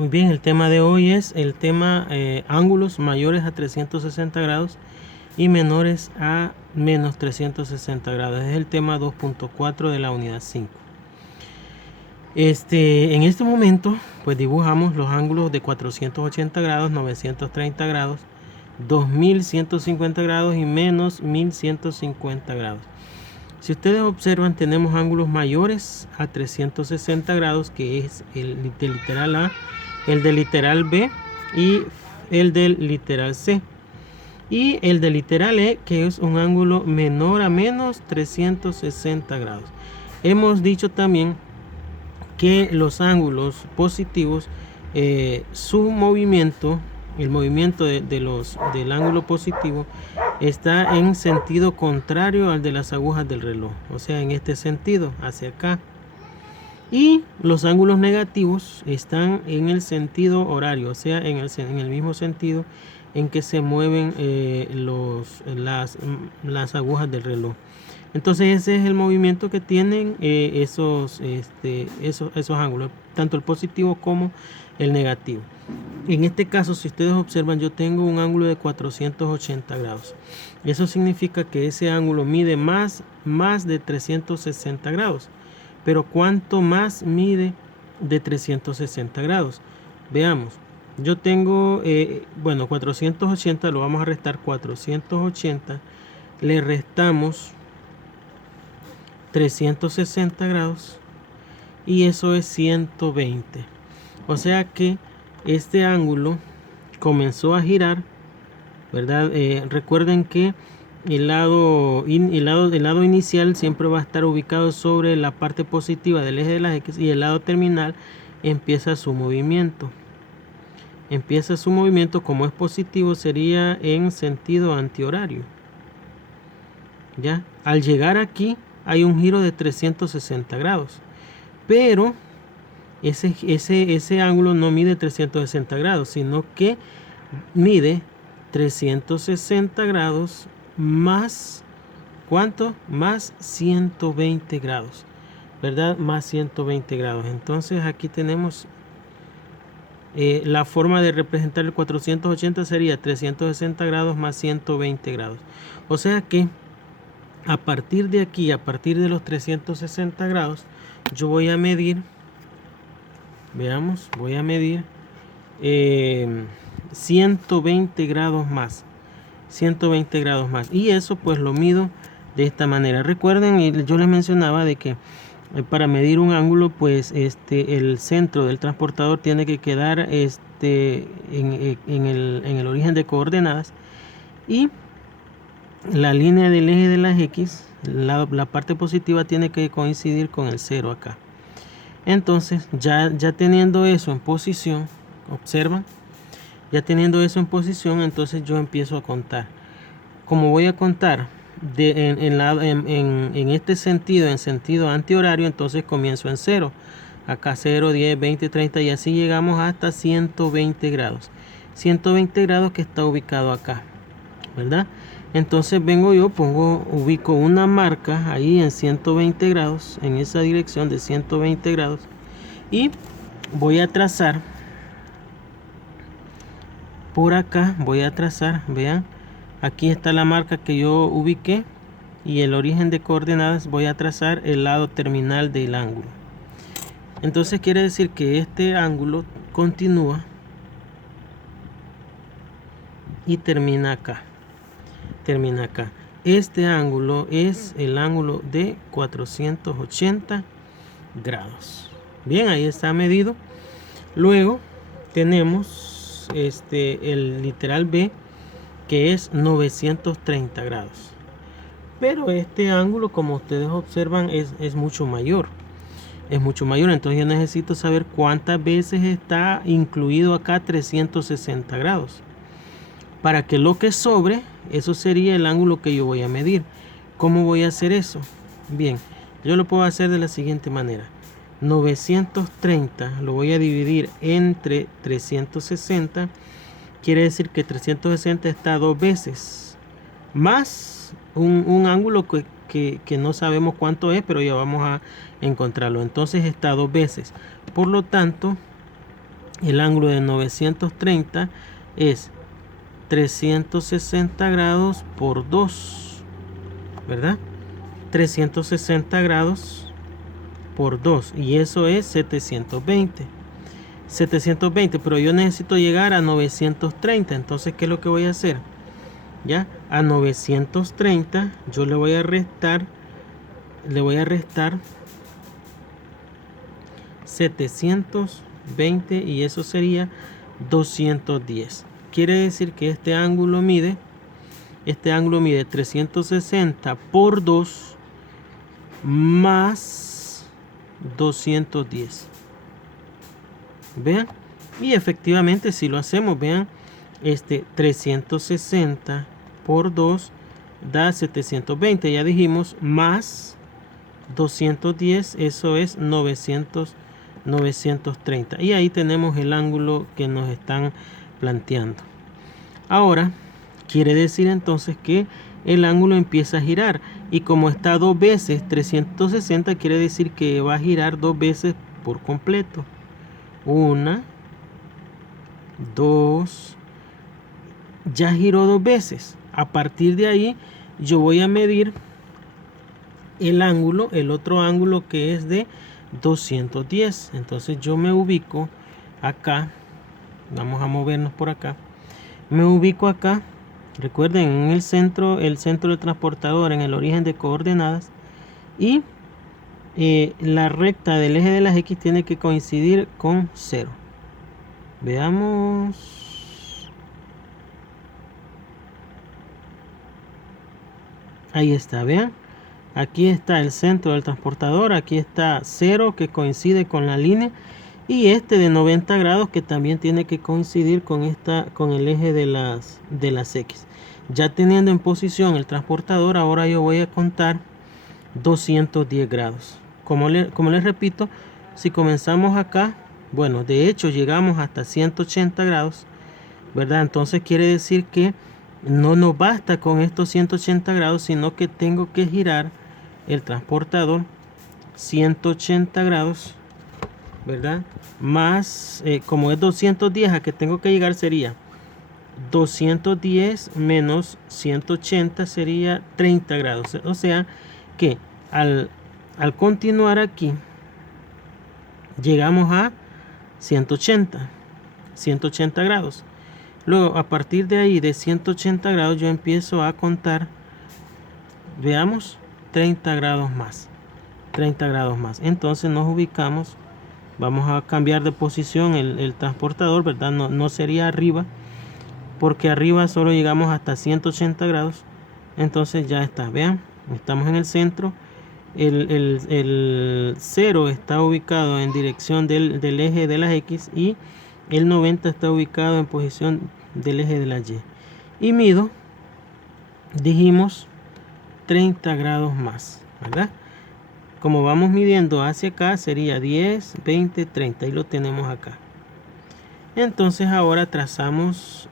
Muy bien, el tema de hoy es el tema ángulos mayores a 360 grados y menores a menos 360 grados. Es el tema 2.4 de la unidad 5. En este momento, pues dibujamos los ángulos de 480 grados, 930 grados, 2150 grados y menos 1150 grados. Si ustedes observan, tenemos ángulos mayores a 360 grados, que es el de literal A, el de literal B y el del literal C. Y el de literal E, que es un ángulo menor a menos 360 grados. Hemos dicho también que los ángulos positivos, su movimiento, el movimiento del ángulo positivo está en sentido contrario al de las agujas del reloj, o sea, en este sentido, hacia acá. Y los ángulos negativos están en el sentido horario, o sea, en el mismo sentido en que se mueven las agujas del reloj. Entonces ese es el movimiento que tienen esos ángulos, tanto el positivo como el negativo. En este caso, si ustedes observan, yo tengo un ángulo de 480 grados. Eso significa que ese ángulo mide más de 360 grados. Pero ¿cuánto más mide de 360 grados? Veamos. Yo tengo, 480, lo vamos a restar. 480, le restamos 360 grados y eso es 120. O sea que este ángulo comenzó a girar, ¿verdad? Recuerden que el lado inicial siempre va a estar ubicado sobre la parte positiva del eje de las X, y el lado terminal empieza su movimiento. Como es positivo, sería en sentido antihorario. ¿Ya? Al llegar aquí hay un giro de 360 grados, pero ese ángulo no mide 360 grados, sino que mide 360 grados más, ¿cuánto? Más 120 grados, ¿verdad? Más 120 grados. Entonces aquí tenemos la forma de representar el 480 sería 360 grados más 120 grados. O sea que a partir de aquí, a partir de los 360 grados, yo voy a medir, veamos, voy a medir 120 grados más. 120 grados más. Y eso pues lo mido de esta manera. Recuerden, yo les mencionaba de que para medir un ángulo, pues el centro del transportador tiene que quedar en el origen de coordenadas, y la línea del eje de las X, la parte positiva, tiene que coincidir con el 0 acá. Entonces ya teniendo eso en posición, observan, ya teniendo eso en posición, entonces yo empiezo a contar. Como voy a contar en este sentido, en sentido antihorario, entonces comienzo en 0. Acá 0, 10, 20, 30 y así llegamos hasta 120 grados. 120 grados que está ubicado acá, ¿verdad? Entonces vengo yo, ubico una marca ahí en 120 grados, en esa dirección de 120 grados, y voy a trazar por acá, vean, aquí está la marca que yo ubiqué, y el origen de coordenadas voy a trazar el lado terminal del ángulo. Entonces quiere decir que este ángulo continúa y termina acá. Este ángulo es el ángulo de 480 grados. Bien, ahí está medido. Luego tenemos el literal B, que es 930 grados. Pero este ángulo, como ustedes observan, es mucho mayor. Entonces yo necesito saber cuántas veces está incluido acá 360 grados. Para que lo que sobre, eso sería el ángulo que yo voy a medir. ¿Cómo voy a hacer eso? Bien, yo lo puedo hacer de la siguiente manera. 930 lo voy a dividir entre 360. Quiere decir que 360 está 2 veces. Más un ángulo que no sabemos cuánto es, pero ya vamos a encontrarlo. Entonces está 2 veces. Por lo tanto, el ángulo de 930 es 360 grados por 2, ¿verdad? 360 grados por 2, y eso es 720. 720, pero yo necesito llegar a 930. Entonces, ¿qué es lo que voy a hacer? Ya, a 930 yo le voy a restar 720, y eso sería 210. Quiere decir que este ángulo mide 360 por 2 más 210. Vean, y efectivamente si lo hacemos, vean, 360 por 2 da 720, ya dijimos, más 210, eso es 930, y ahí tenemos el ángulo que nos están planteando. Ahora quiere decir entonces que el ángulo empieza a girar, y como está dos veces 360, quiere decir que va a girar dos veces por completo. Una, dos, ya giró dos veces. A partir de ahí yo voy a medir el ángulo, el otro ángulo, que es de 210. Entonces yo me ubico acá, vamos a movernos por acá, me ubico acá, recuerden, en el centro del transportador, en el origen de coordenadas, y la recta del eje de las X tiene que coincidir con 0. Veamos. Ahí está, vean. Aquí está el centro del transportador, aquí está 0 que coincide con la línea, y este de 90 grados que también tiene que coincidir con el eje de las X. Ya teniendo en posición el transportador, ahora yo voy a contar 210 grados. Como les repito, si comenzamos acá, bueno, de hecho llegamos hasta 180 grados, ¿verdad? Entonces quiere decir que no nos basta con estos 180 grados, sino que tengo que girar el transportador 180 grados, ¿verdad? Más, como es 210, a que tengo que llegar sería 210 menos 180, sería 30 grados. O sea que al continuar aquí, llegamos a 180 grados. Luego, a partir de ahí, de 180 grados, yo empiezo a contar, veamos, 30 grados más. 30 grados más. Entonces nos ubicamos, vamos a cambiar de posición el transportador, ¿verdad? No sería arriba, porque arriba solo llegamos hasta 180 grados. Entonces ya está, vean, estamos en el centro. El 0 está ubicado en dirección del eje de las X, y el 90 está ubicado en posición del eje de la Y. Y mido, dijimos, 30 grados más, ¿verdad? Como vamos midiendo hacia acá, sería 10, 20, 30, y lo tenemos acá. Entonces ahora trazamos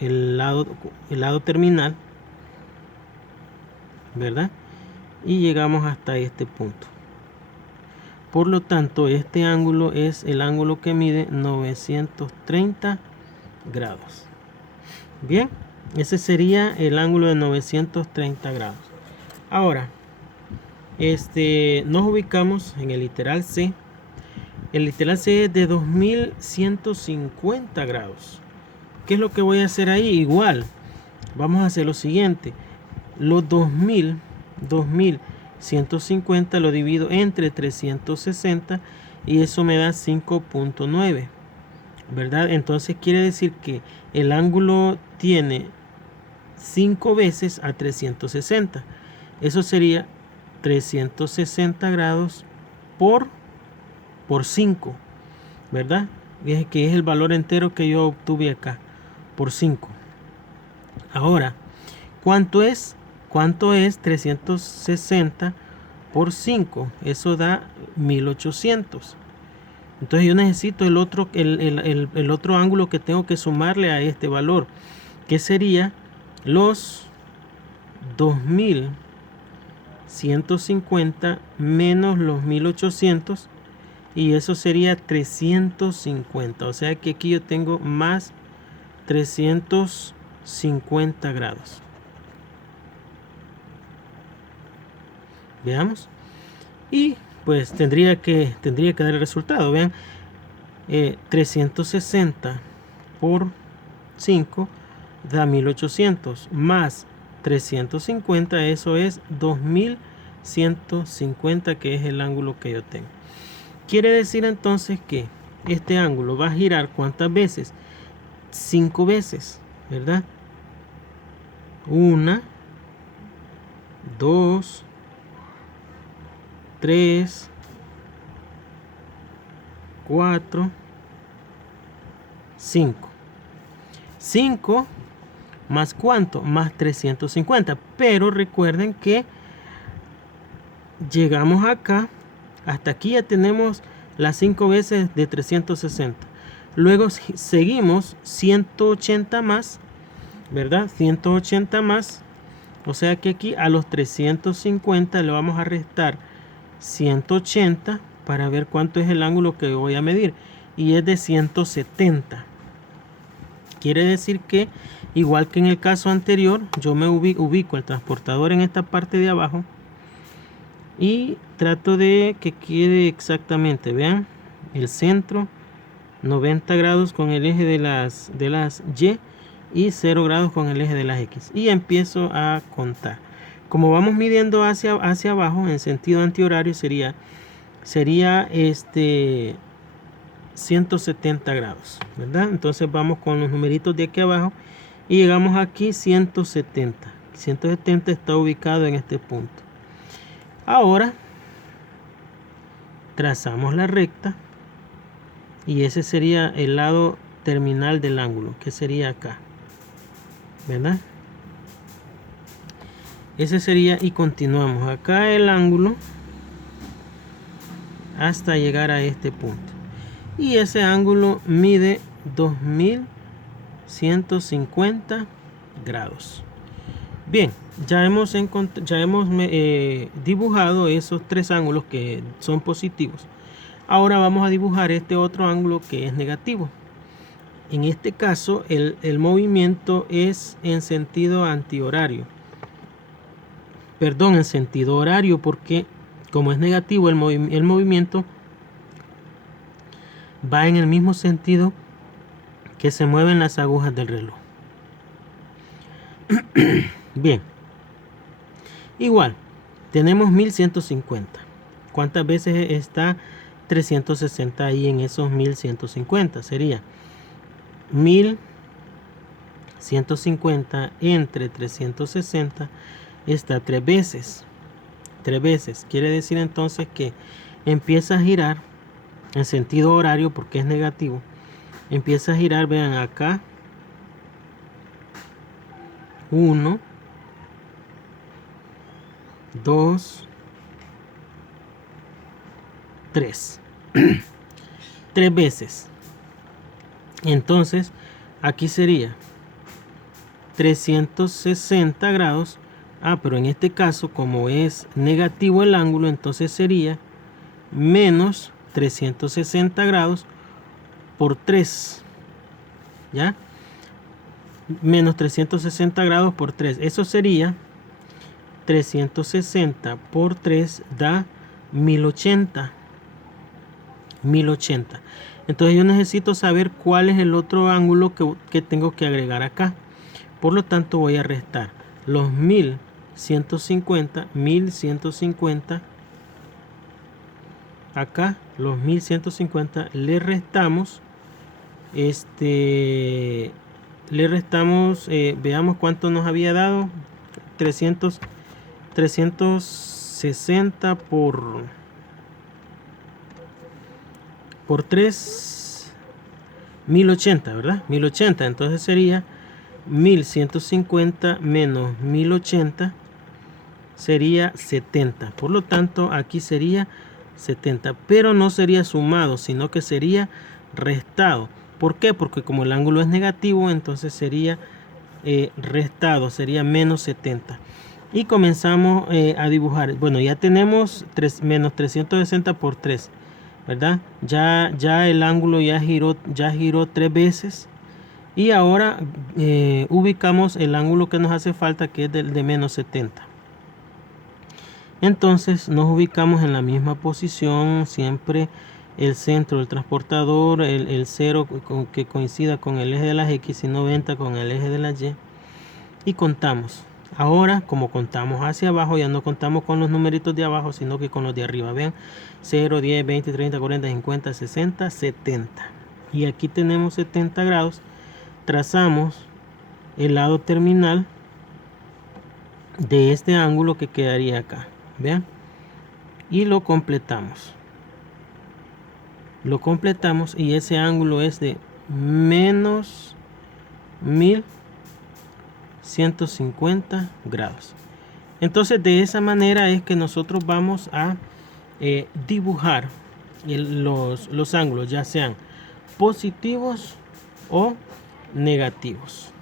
el lado terminal, ¿verdad? Y llegamos hasta este punto. Por lo tanto, este ángulo es el ángulo que mide 930 grados. Bien, ese sería el ángulo de 930 grados. Ahora, nos ubicamos en el literal C. El literal C es de 2150 grados. ¿Qué es lo que voy a hacer ahí? Igual, vamos a hacer lo siguiente. Los 2150 lo divido entre 360, y eso me da 5.9, ¿verdad? Entonces quiere decir que el ángulo tiene 5 veces a 360. Eso sería 360 grados por 5, ¿verdad? Que es el valor entero que yo obtuve acá, por 5. Ahora, ¿cuánto es 360 por 5? Eso da 1800. Entonces yo necesito el otro ángulo que tengo que sumarle a este valor, que sería los 2150 menos los 1800, y eso sería 350. O sea que aquí yo tengo más 350 grados. Veamos. Y pues tendría que dar el resultado. Vean, 360 por 5 da 1800 más 350, eso es 2150, que es el ángulo que yo tengo. Quiere decir entonces que este ángulo va a girar ¿cuántas veces? 5 veces, ¿verdad? 1, 2, 3, 4, 5. 5 más ¿cuánto? Más 350. Pero recuerden que llegamos acá, hasta aquí ya tenemos las 5 veces de 360. Luego seguimos 180 más, ¿verdad? 180 más. O sea que aquí a los 350 le vamos a restar 180 para ver cuánto es el ángulo que voy a medir. Y es de 170. Quiere decir que, igual que en el caso anterior, yo me ubico el transportador en esta parte de abajo y trato de que quede exactamente, vean, el centro 90 grados con el eje de las Y y 0 grados con el eje de las X, y empiezo a contar. Como vamos midiendo hacia abajo en sentido antihorario, sería 170 grados, ¿verdad? Entonces vamos con los numeritos de aquí abajo y llegamos aquí 170. 170 está ubicado en este punto. Ahora trazamos la recta y ese sería el lado terminal del ángulo, que sería acá, ¿verdad? Ese sería, y continuamos acá el ángulo hasta llegar a este punto. Y ese ángulo mide 2150 grados. Bien, ya hemos dibujado esos tres ángulos que son positivos. Ahora vamos a dibujar este otro ángulo que es negativo. En este caso el movimiento es en sentido antihorario. Perdón, en sentido horario, porque como es negativo el movimiento va en el mismo sentido que se mueven las agujas del reloj. Bien, igual tenemos 1150. ¿Cuántas veces está 360 ahí en esos 1150? Sería 1150 entre 360 está 3 veces. 3 veces. Quiere decir entonces que empieza a girar en sentido horario, porque es negativo. Empieza a girar, vean acá, 1, 2, 3. 3 veces. Entonces aquí sería 360 grados. Pero en este caso, como es negativo el ángulo, entonces sería menos 360 grados por 3. ¿Ya? Menos 360 grados por 3. Eso sería 360 por 3 da 1080. 1080. Entonces yo necesito saber cuál es el otro ángulo que tengo que agregar acá. Por lo tanto voy a restar los 1150 acá, los 1150 le restamos veamos cuánto nos había dado. 360 por 3, 1080, ¿verdad? 1080. Entonces sería 1150 menos 1080 sería 70. Por lo tanto aquí sería 70, pero no sería sumado, sino que sería restado. ¿Por qué? Porque como el ángulo es negativo, entonces sería restado, sería menos 70. Y comenzamos a dibujar. Bueno, ya tenemos menos 360 por 3. ¿verdad? Ya el ángulo ya giró 3 veces. Y ahora ubicamos el ángulo que nos hace falta, que es de menos 70. Entonces nos ubicamos en la misma posición, siempre el centro del transportador, el 0 que coincida con el eje de las X y 90 con el eje de las Y. Y contamos. Ahora, como contamos hacia abajo, ya no contamos con los numeritos de abajo, sino que con los de arriba. Vean, 0, 10, 20, 30, 40, 50, 60, 70. Y aquí tenemos 70 grados. Trazamos el lado terminal de este ángulo que quedaría acá. Vean. Y lo completamos. Lo completamos y ese ángulo es de menos 1150 grados. Entonces de esa manera es que nosotros vamos a dibujar los ángulos, ya sean positivos o negativos.